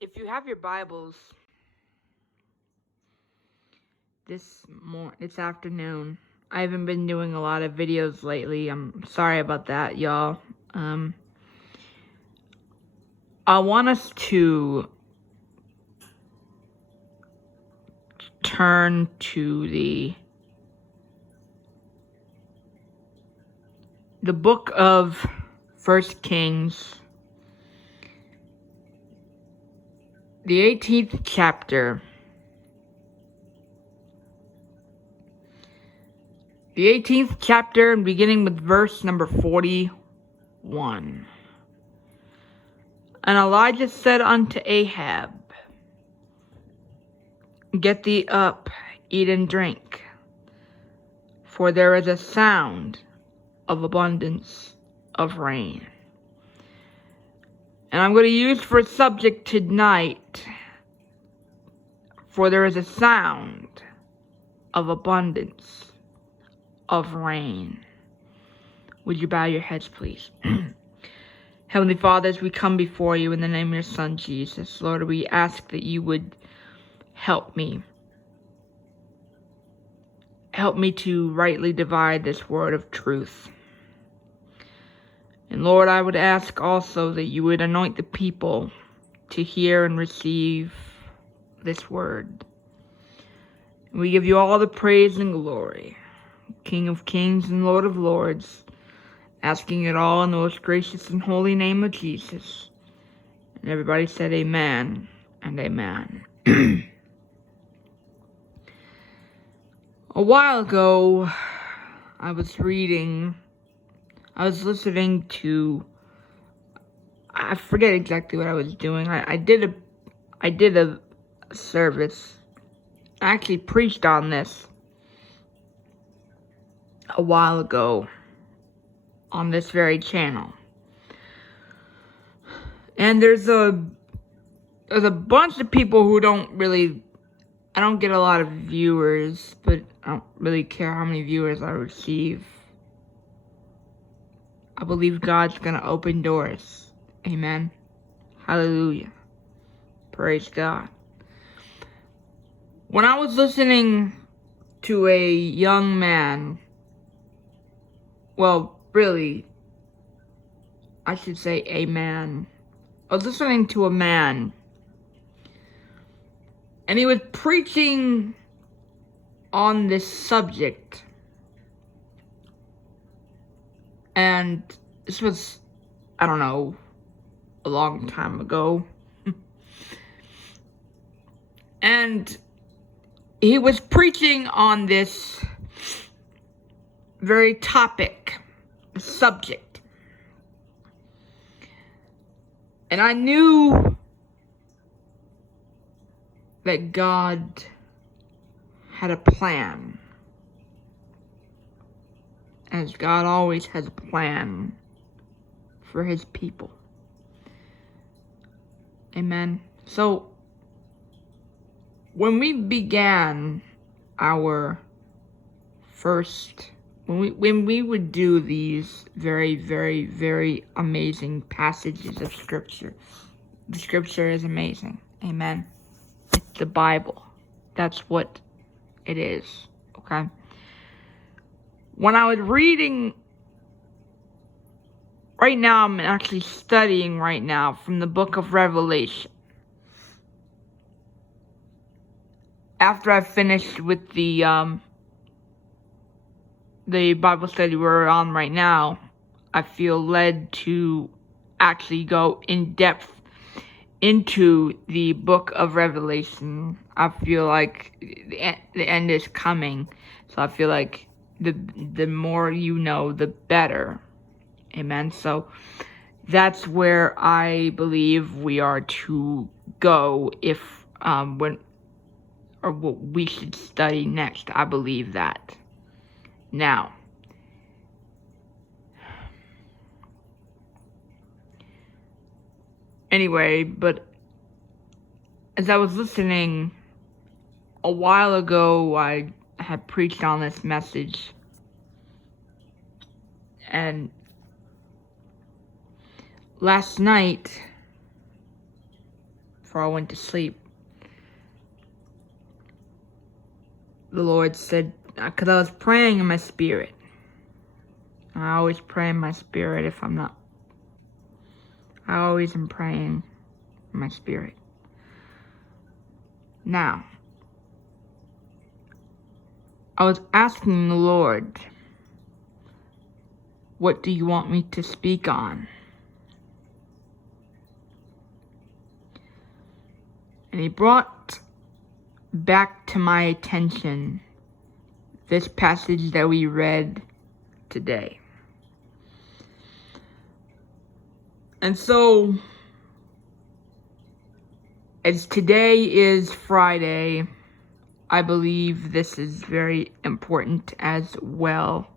If you have your Bibles this afternoon, I haven't been doing a lot of videos lately. I'm sorry about that, y'all. I want us to turn to the book of 1 Kings, the 18th chapter. The 18th chapter, and beginning with verse number 41. And Elijah said unto Ahab, Get thee up, eat and drink, for there is a sound of abundance of rain. And I'm going to use for subject tonight, for there is a sound of abundance of rain. Would you bow your heads, please? Heavenly Father, as we come before you in the name of your Son, Jesus, Lord, we ask that you would help me. Help me to rightly divide this word of truth. And Lord, I would ask also that you would anoint the people to hear and receive this word. We give you all the praise and glory, King of kings and Lord of lords, asking it all in the most gracious and holy name of Jesus. And everybody said amen and amen. A while ago, I was listening to, I forget exactly what I was doing. I did a service. I actually preached on this a while ago on this very channel. And there's a bunch of people who I don't get a lot of viewers, but I don't really care how many viewers I receive. I believe God's gonna open doors. Amen. Hallelujah. Praise God. When I was listening to a young man, well, really, I should say a man. I was listening to a man, and he was preaching on this subject. And this was, I don't know, a long time ago. And he was preaching on this very subject. And I knew that God had a plan. As God always has a plan for his people. Amen. So, when we began our first, when we would do these very, very, very amazing passages of Scripture, the Scripture is amazing. Amen. It's the Bible. That's what it is. Okay? When I was reading, right now I'm actually studying right now from the book of Revelation. After I finished with the Bible study we're on right now, I feel led to actually go in depth into the book of Revelation. I feel like the end is coming, so I feel like the more you know, the better. Amen. So that's where I believe we are to go if what we should study next. I believe that. Now, anyway, but as I was listening a while ago, I had preached on this message, and last night, before I went to sleep. The Lord said, because I was praying in my spirit. I always pray in my spirit if I'm not. I always am praying in my spirit. Now, I was asking the Lord, what do you want me to speak on? And He brought back to my attention this passage that we read today. And so, as today is Friday, I believe this is very important as well.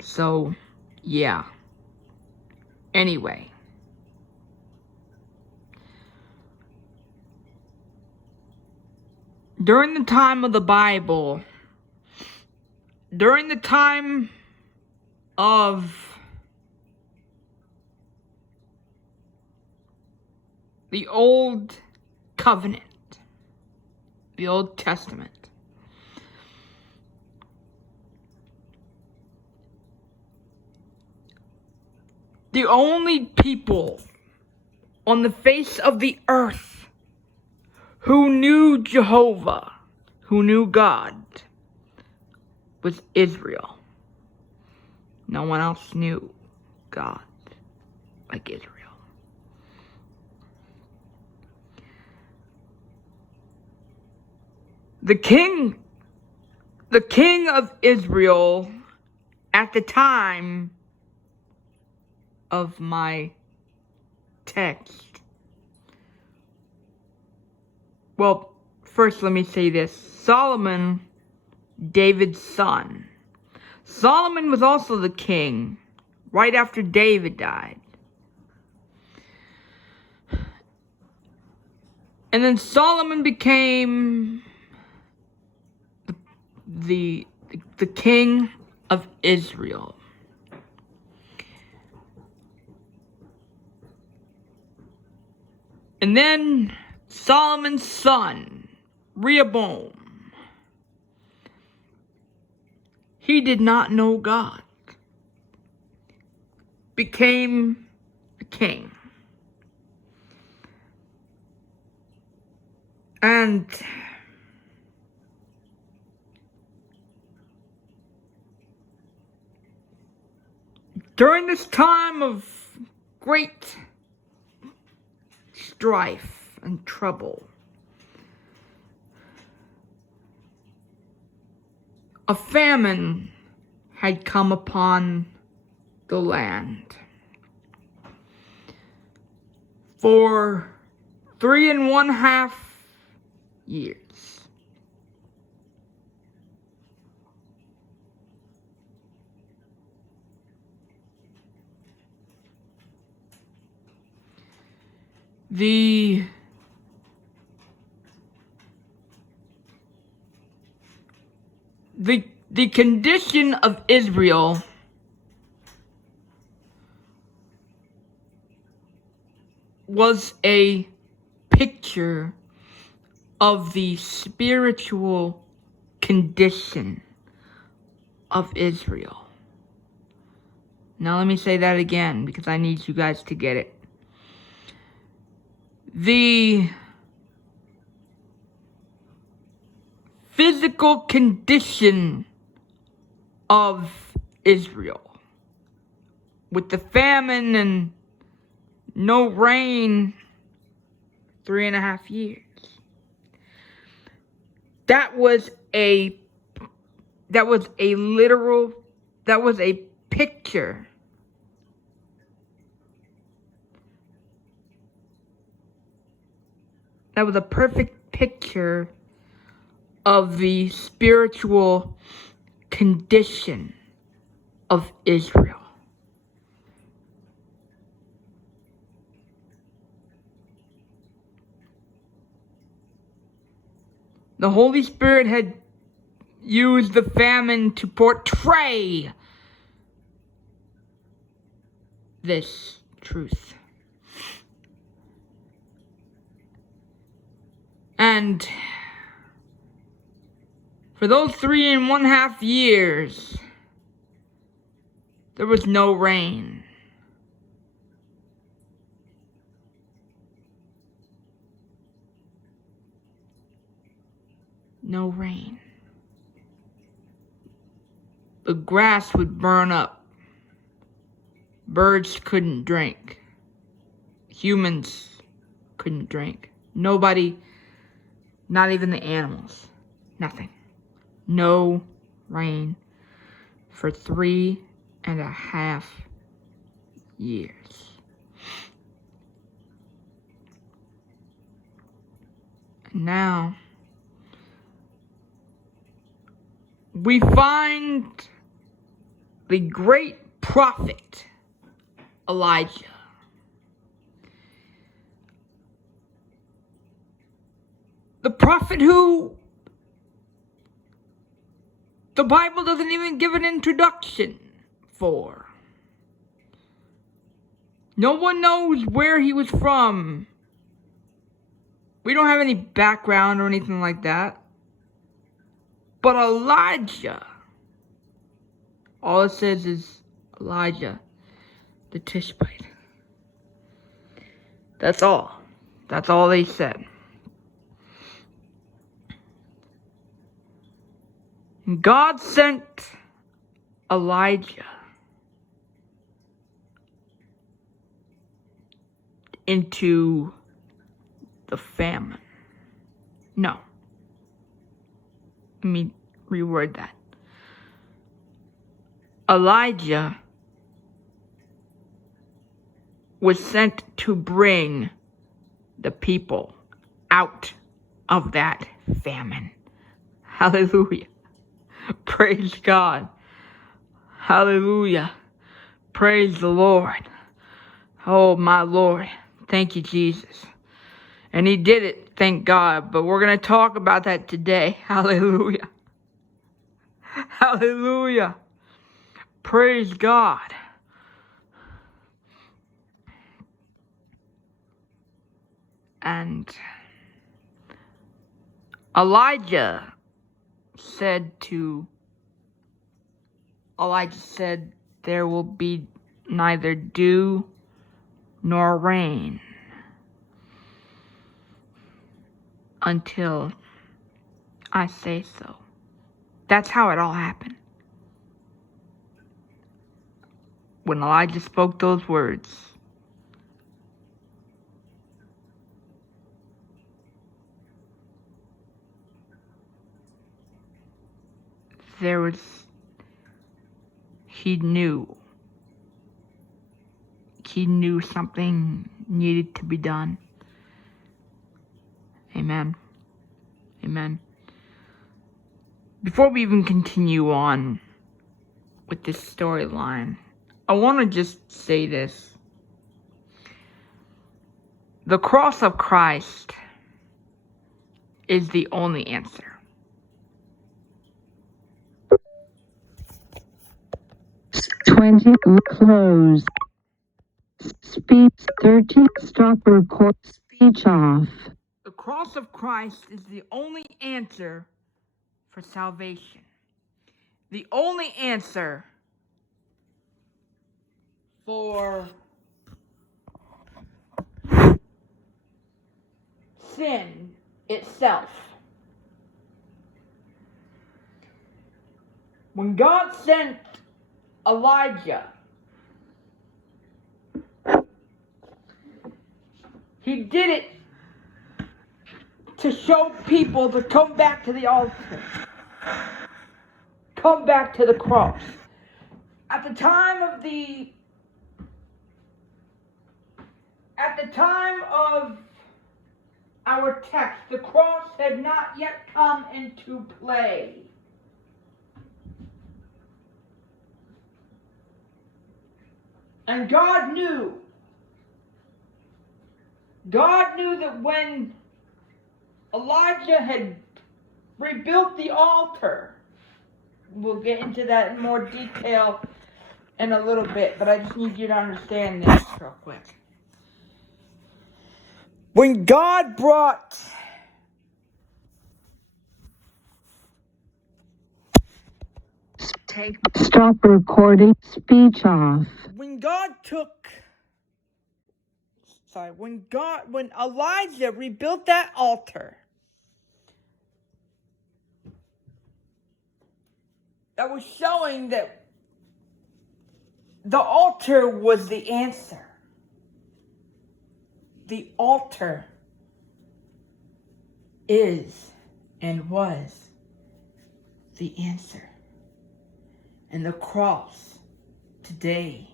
So, yeah. Anyway. During the time of the Bible, during the time of the Old Covenant, the Old Testament, the only people on the face of the earth who knew Jehovah, who knew God, was Israel. No one else knew God like Israel. The king of Israel at the time of my text. Well, first let me say this. Solomon, David's son. Solomon was also the king right after David died. And then Solomon became the king of Israel. And then Solomon's son, Rehoboam, he did not know God, became a king. And during this time of great strife and trouble, a famine had come upon the land. For 3.5 years. The condition of Israel was a picture of the spiritual condition of Israel. Now let me say that again because I need you guys to get it. The physical condition of Israel, with the famine and no rain, 3.5 years. That was a picture that was a perfect picture of the spiritual condition of Israel. The Holy Spirit had used the famine to portray this truth. And for those 3.5 years, there was no rain. No rain. The grass would burn up. Birds couldn't drink. Humans couldn't drink. Nobody, not even the animals. Nothing. No rain for 3.5 years. And now we find the great prophet Elijah. The prophet who the Bible doesn't even give an introduction for. No one knows where he was from. We don't have any background or anything like that. But Elijah, all it says is Elijah the Tishbite. That's all. That's all they said. God sent Elijah into the famine. No. Let me reword that. Elijah was sent to bring the people out of that famine. Hallelujah. Praise God. Hallelujah. Praise the Lord. Oh, my Lord. Thank you, Jesus. And he did it, thank God. But we're going to talk about that today. Hallelujah. Hallelujah. Praise God. And Elijah said, there will be neither dew nor rain until I say so. That's how it all happened. When Elijah spoke those words, he knew something needed to be done. Amen. Amen. Before we even continue on with this storyline, I want to just say this. The cross of Christ is the only answer. Close. Speech 13. Stop record. Speech off. The cross of Christ is the only answer for salvation. The only answer for sin itself. When God sent Elijah, he did it to show people to come back to the altar. Come back to the cross. At the time of our text, the cross had not yet come into play. And God knew that when Elijah had rebuilt the altar, we'll get into that in more detail in a little bit, but I just need you to understand this real quick. When God brought Stop recording. Speech off. When Elijah rebuilt that altar, that was showing that the altar was the answer. The altar is and was the answer. And the cross today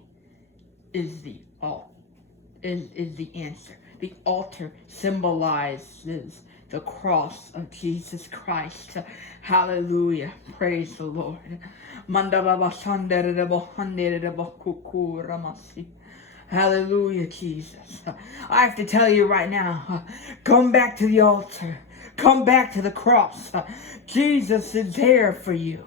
is the answer. The altar symbolizes the cross of Jesus Christ. Hallelujah. Praise the Lord. Hallelujah, Jesus. I have to tell you right now, come back to the altar. Come back to the cross. Jesus is there for you.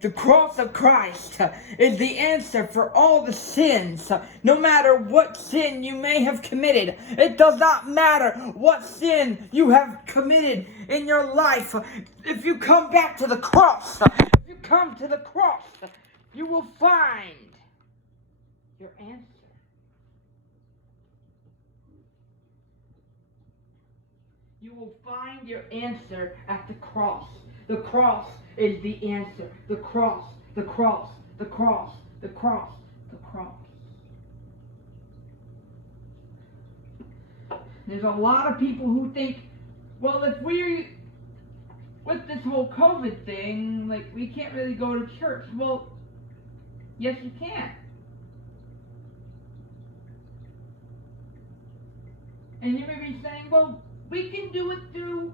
The cross of Christ is the answer for all the sins. No matter what sin you may have committed, it does not matter what sin you have committed in your life. If you come back to the cross, if you come to the cross, you will find your answer. You will find your answer at the cross. The cross is the answer. The cross, the cross, the cross, the cross, the cross. There's a lot of people who think, well, if we're with this whole COVID thing, like, we can't really go to church. Well, yes, you can. And you may be saying, well, we can do it through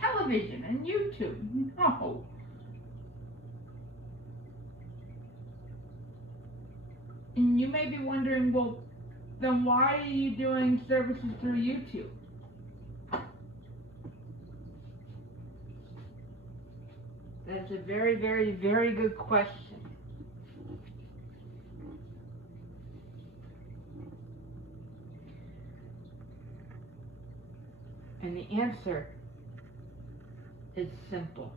television and YouTube. No. And you may be wondering, well, then why are you doing services through YouTube? That's a very, very, very good question. And the answer is simple.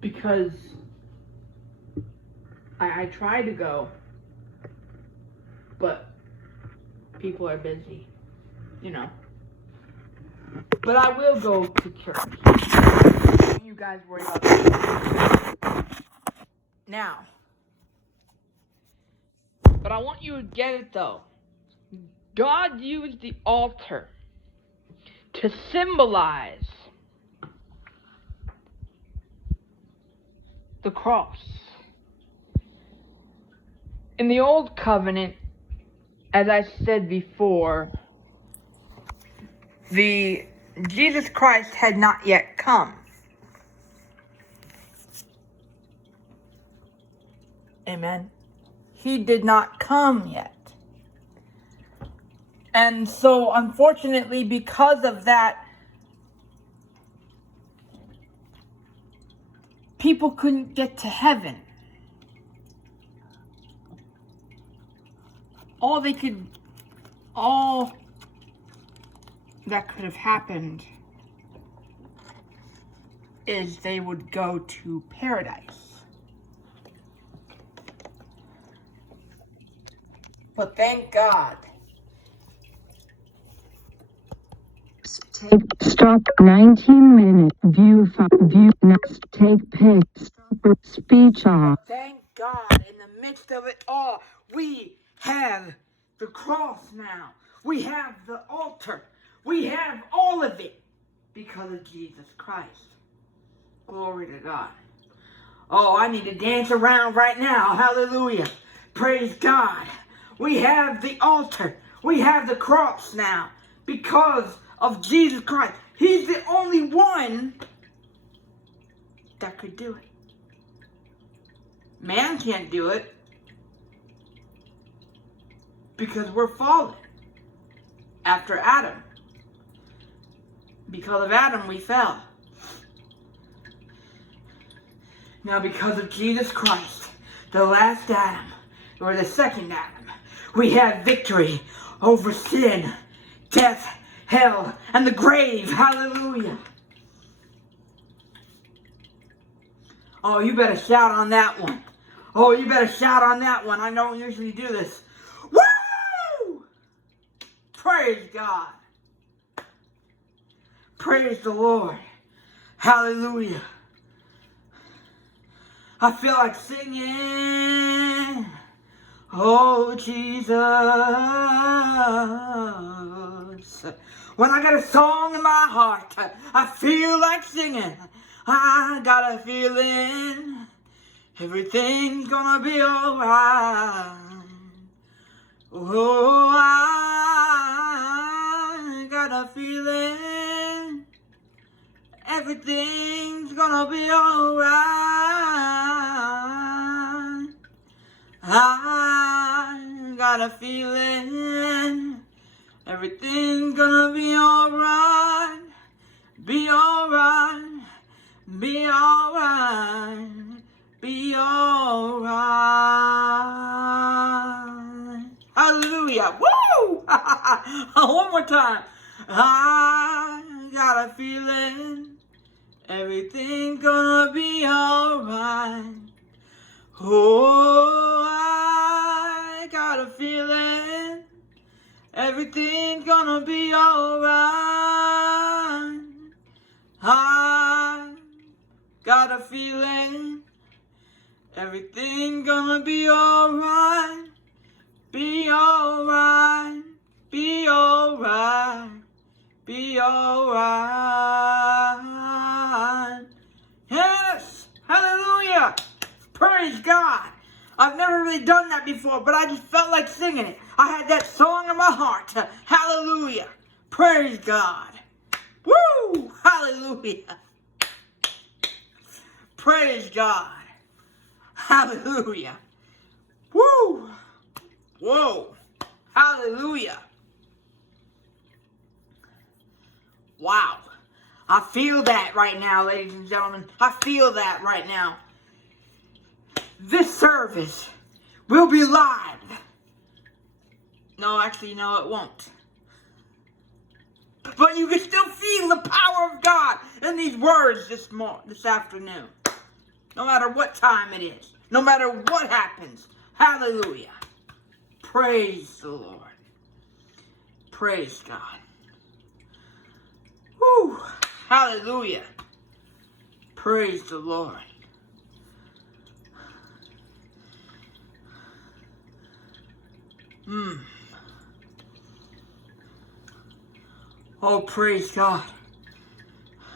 Because I try to go, but people are busy, you know. But I will go to church. Don't you guys worry about that. Now, but I want you to get it though. God used the altar to symbolize the cross. In the old covenant, as I said before, Jesus Christ had not yet come. Amen. He did not come yet. And so, unfortunately, because of that, people couldn't get to heaven. All that could have happened is they would go to paradise. But thank God. Stop 19 minute view next take pic stop speech off. Thank God, in the midst of it all, we have the cross now. We have the altar. We have all of it because of Jesus Christ. Glory to God. Oh, I need to dance around right now. Hallelujah. Praise God. We have the altar. We have the cross now because of Jesus Christ. He's the only one that could do it. Man can't do it because we're fallen after Adam. Because of Adam, we fell. Now, because of Jesus Christ, the last Adam, or the second Adam, we have victory over sin, death, hell, and the grave. Hallelujah. Oh, you better shout on that one. Oh, you better shout on that one. I don't usually do this. Woo! Praise God. Praise the Lord. Hallelujah. I feel like singing. Oh, Jesus. When I got a song in my heart, I feel like singing. I got a feeling everything's gonna be alright. Oh, I got a feeling everything's gonna be alright. I got a feeling everything's gonna be alright. Be alright. Be alright. Be alright. Hallelujah. Woo! One more time. I got a feeling everything's gonna be alright. Oh, I got a feeling everything's gonna be alright. I got a feeling everything's gonna be alright. Be alright. Be alright. Be alright. Yes! Hallelujah! Praise God! I've never really done that before, but I just felt like singing it. I had that song in my heart. Hallelujah! Praise God! Woo! Hallelujah! Praise God! Hallelujah! Woo! Whoa! Hallelujah! Wow! I feel that right now, ladies and gentlemen. I feel that right now. This service will be live. No, actually, no, it won't. But you can still feel the power of God in these words this afternoon. No matter what time it is. No matter what happens. Hallelujah. Praise the Lord. Praise God. Woo. Hallelujah. Praise the Lord. Oh, praise God.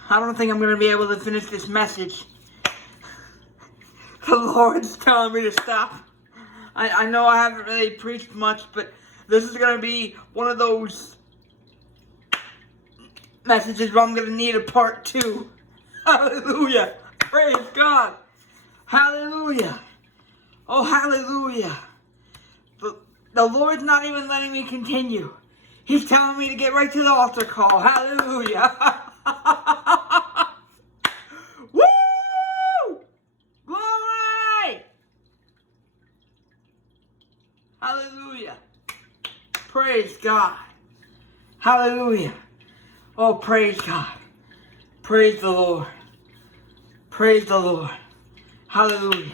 I don't think I'm going to be able to finish this message. The Lord's telling me to stop. I know I haven't really preached much, but this is going to be one of those messages where I'm going to need a part 2. Hallelujah. Praise God. Hallelujah. Oh, hallelujah. The Lord's not even letting me continue. He's telling me to get right to the altar call. Hallelujah. Woo! Glory! Hallelujah. Praise God. Hallelujah. Oh, praise God. Praise the Lord. Praise the Lord. Hallelujah.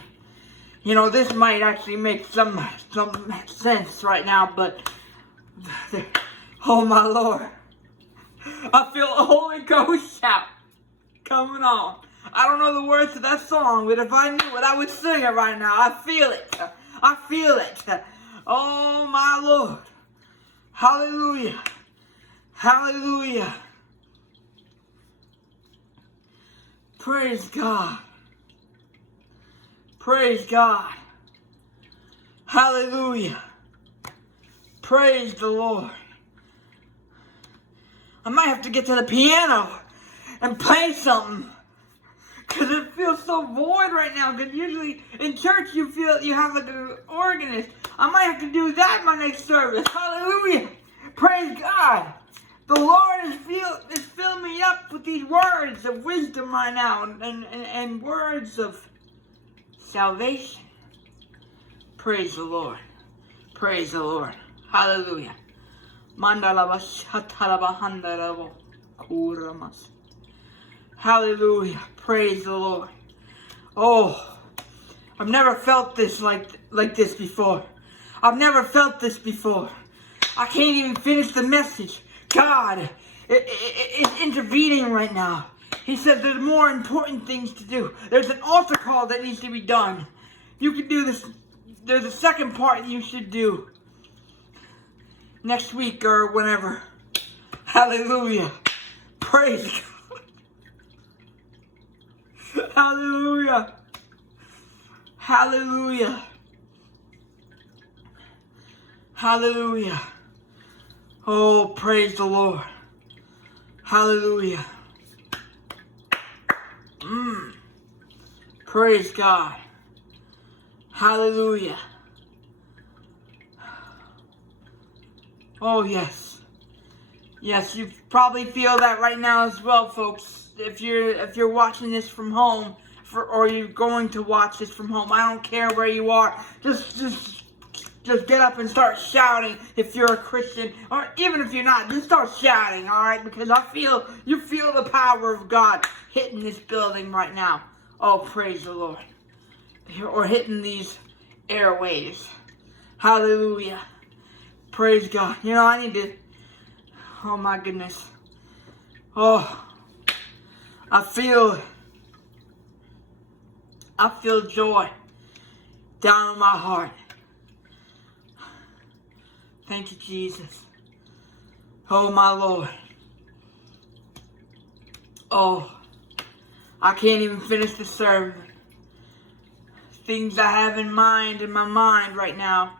You know, this might actually make some sense right now, but oh my Lord. I feel a Holy Ghost shout coming on. I don't know the words to that song, but if I knew it, I would sing it right now. I feel it. I feel it. Oh my Lord. Hallelujah. Hallelujah. Praise God. Praise God. Hallelujah. Praise the Lord. I might have to get to the piano and play something. Because it feels so void right now. Because usually in church you have like an organist. I might have to do that my next service. Hallelujah. Praise God. The Lord is filling me up with these words of wisdom right now. And words of salvation. Praise the Lord. Praise the Lord. Hallelujah. Hallelujah. Praise the Lord. Oh, I've never felt this like this before. I've never felt this before. I can't even finish the message. God is intervening right now. He said there's more important things to do. There's an altar call that needs to be done. You can do this. There's a second part you should do next week or whenever. Hallelujah. Praise God. Hallelujah. Hallelujah. Hallelujah. Oh, praise the Lord. Hallelujah. Praise God. Hallelujah. Oh, yes. Yes, you probably feel that right now as well, folks. If you're watching this from home, or you're going to watch this from home, I don't care where you are. Just get up and start shouting if you're a Christian, or even if you're not, just start shouting, all right? Because you feel the power of God hitting this building right now. Oh, praise the Lord. Or hitting these airways. Hallelujah. Praise God. You know, I need to, oh my goodness. Oh, I feel joy down in my heart. Thank you, Jesus. Oh, my Lord. Oh, I can't even finish the sermon. Things I have in my mind right now.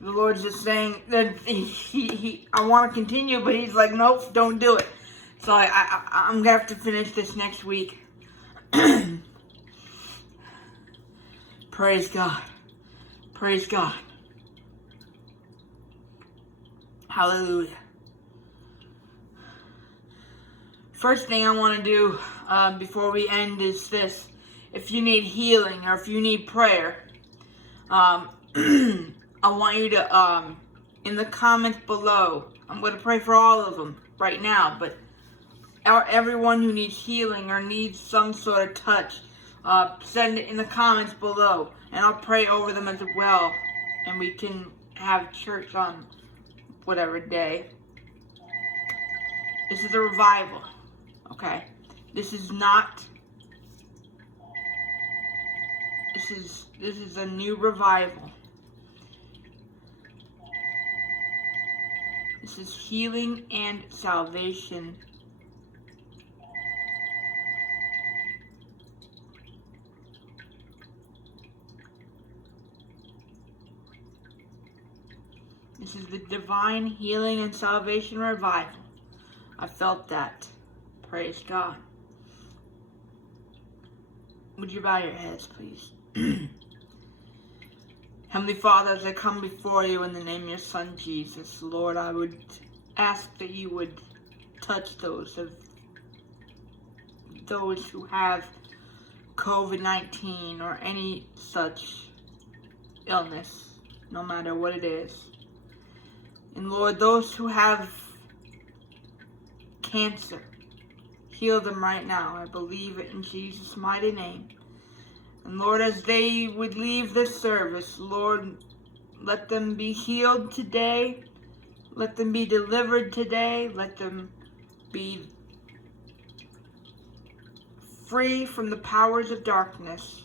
The Lord's just saying that I want to continue, but He's like, nope, don't do it. So I'm going to have to finish this next week. Praise God. Praise God. Hallelujah. First thing I want to do before we end is this. If you need healing or if you need prayer, I want you to, in the comments below, I'm going to pray for all of them right now, but everyone who needs healing or needs some sort of touch, send it in the comments below, and I'll pray over them as well, and we can have church on whatever day. This is a revival, okay? This is a new revival. This is healing and salvation. This is the divine healing and salvation revival. I felt that. Praise God. Would you bow your heads, please? Heavenly Father, as I come before you in the name of your Son, Jesus, Lord, I would ask that you would touch those who have COVID-19 or any such illness, no matter what it is. And Lord, those who have cancer, heal them right now. I believe it in Jesus' mighty name. And Lord, as they would leave this service, Lord, let them be healed today. Let them be delivered today. Let them be free from the powers of darkness.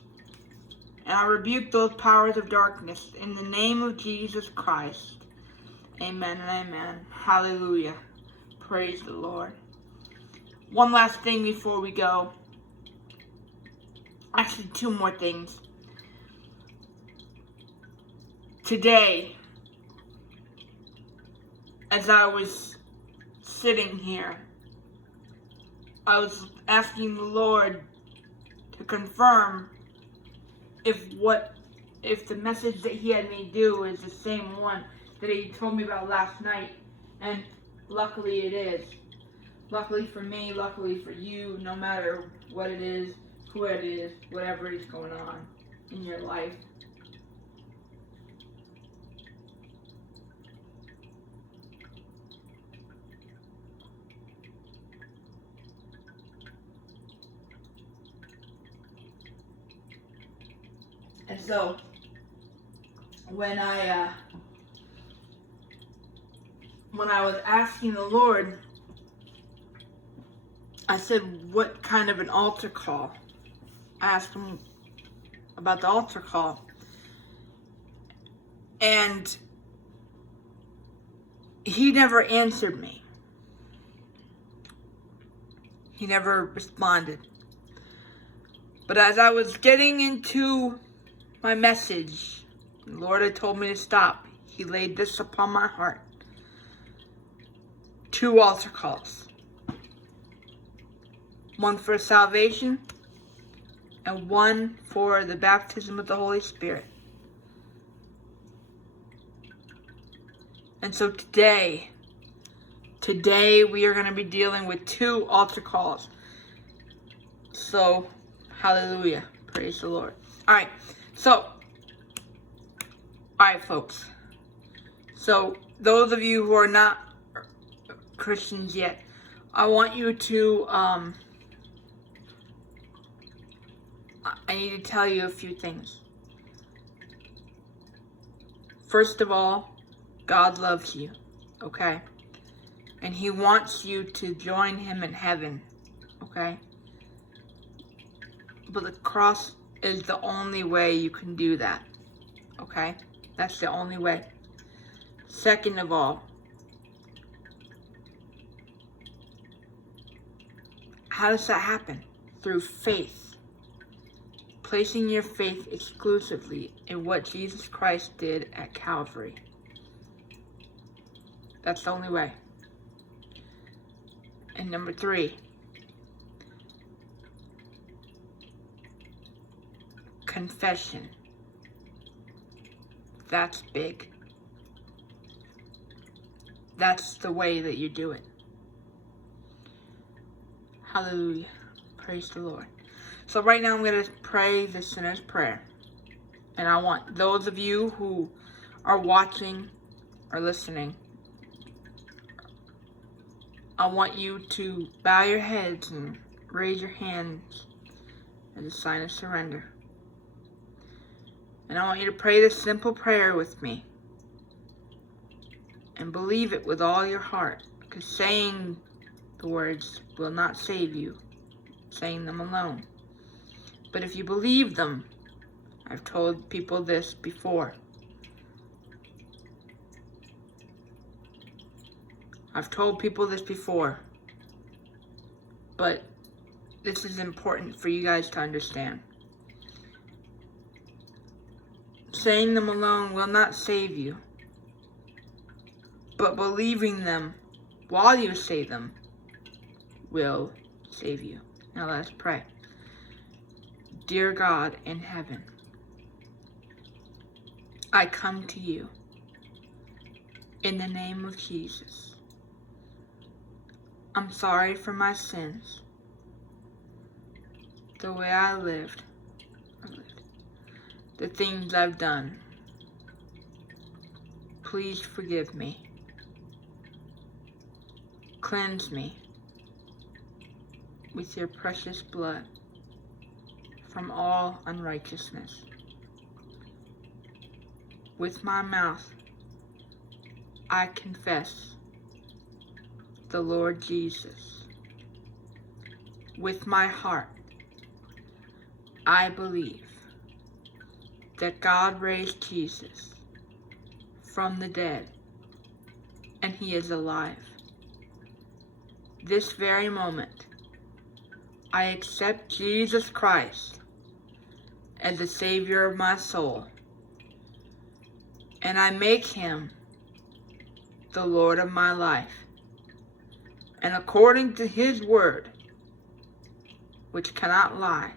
And I rebuke those powers of darkness in the name of Jesus Christ. Amen and amen. Hallelujah. Praise the Lord. One last thing before we go. Actually, two more things. Today, as I was sitting here, I was asking the Lord to confirm if the message that He had me do is the same one that He told me about last night. And luckily it is. Luckily for me, luckily for you, no matter what it is, who it is, whatever is going on. in your life. And so, when I was asking the Lord, I said, what kind of an altar call? I asked him about the altar call. And he never answered me. He never responded. But as I was getting into my message, the Lord had told me to stop. He laid this upon my heart. 2 altar calls. One for salvation and one for the baptism of the Holy Spirit. And so today we are going to be dealing with 2 altar calls. So, hallelujah. Praise the Lord. Alright, folks. So, those of you who are not Christians yet, I want you to, I need to tell you a few things. First of all, God loves you, okay? And He wants you to join Him in heaven, okay? But the cross is the only way you can do that, okay? That's the only way. Second of all, how does that happen? Through faith. Placing your faith exclusively in what Jesus Christ did at Calvary. That's the only way. And number 3, confession. That's big. That's the way that you do it. Hallelujah. Praise the Lord. So right now I'm going to pray the sinner's prayer. And I want those of you who are watching or listening, I want you to bow your heads and raise your hands as a sign of surrender. And I want you to pray this simple prayer with me. And believe it with all your heart. Because saying the words will not save you. Saying them alone. But if you believe them, I've told people this before. But this is important for you guys to understand. Saying them alone will not save you. But believing them while you say them will save you. Now let's pray. Dear God in heaven, I come to you in the name of Jesus. I'm sorry for my sins, the way I lived, the things I've done. Please forgive me. Cleanse me with your precious blood from all unrighteousness. With my mouth, I confess the Lord Jesus. With my heart, I believe that God raised Jesus from the dead and He is alive. This very moment, I accept Jesus Christ as the Savior of my soul, and I make Him the Lord of my life. And according to His word, which cannot lie,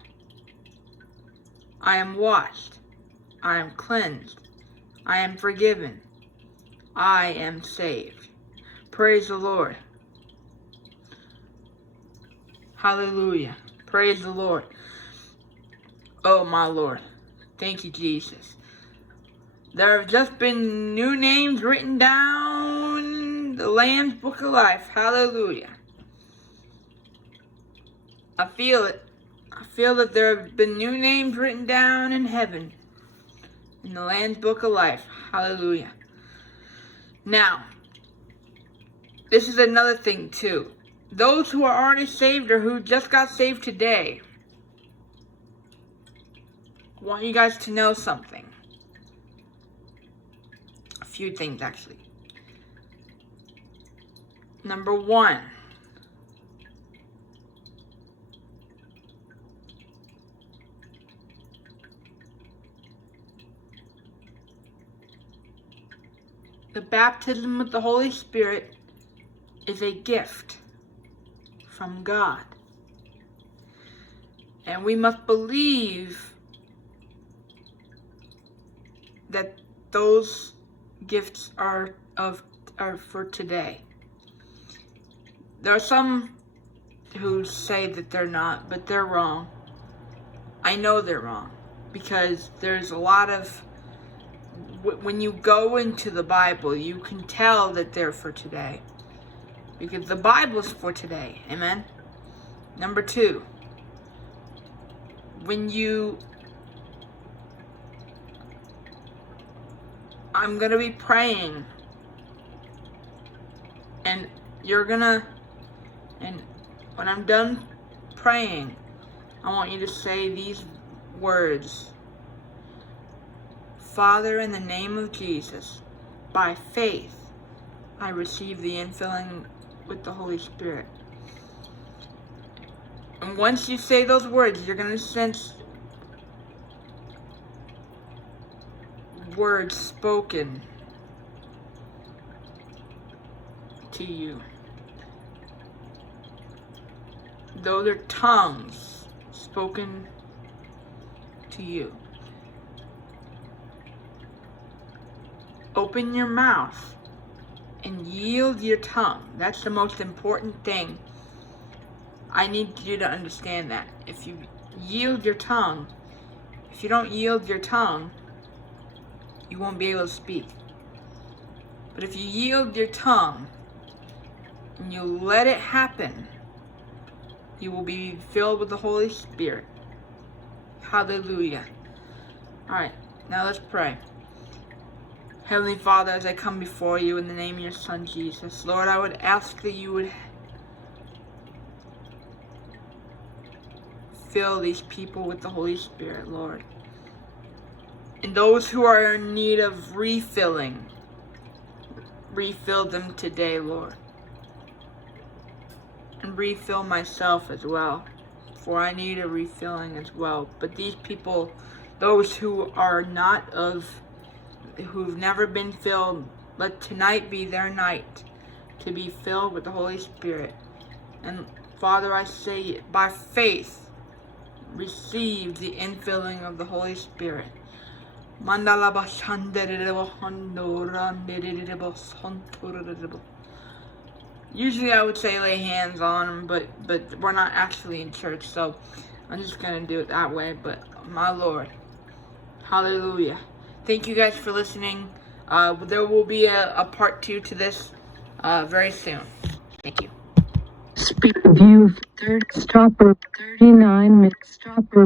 I am washed, I am cleansed, I am forgiven, I am saved. Praise the Lord. Hallelujah. Praise the Lord. Oh, my Lord. Thank you, Jesus. There have just been new names written down in the Lamb's Book of Life. Hallelujah. I feel it. I feel that there have been new names written down in heaven in the Lamb's Book of Life. Hallelujah. Now, this is another thing too. Those who are already saved or who just got saved today, I want you guys to know something. A few things, actually. Number one, the baptism with the Holy Spirit is a gift from God. And we must believe that those gifts are for today. There are some who say that they're not, but they're wrong. I know they're wrong because there's a lot of, when you go into the Bible, you can tell that they're for today because the Bible's for today. Amen. Number two, I'm gonna be praying, and and when I'm done praying, I want you to say these words. Father, in the name of Jesus, by faith, I receive the infilling with the Holy Spirit. And once you say those words, you're gonna sense words spoken to you. Those are tongues spoken to you. Open your mouth and yield your tongue. That's the most important thing. I need you to understand that. If you yield your tongue, if you don't yield your tongue, you won't be able to speak. But if you yield your tongue and you let it happen, you will be filled with the Holy Spirit. Hallelujah. Alright, now let's pray. Heavenly Father, as I come before you in the name of your Son, Jesus, Lord, I would ask that you would fill these people with the Holy Spirit, Lord. And those who are in need of refilling, refill them today, Lord. And refill myself as well, for I need a refilling as well. But these people, those who are not who've never been filled, let tonight be their night to be filled with the Holy Spirit. And Father, I say by faith, receive the infilling of the Holy Spirit. Usually I would say lay hands on them, but we're not actually in church, so I'm just going to do it that way. But my Lord, hallelujah. Thank you guys for listening. There will be a part 2 to this very soon. Thank you. Speak view third stopper 39 minute stopper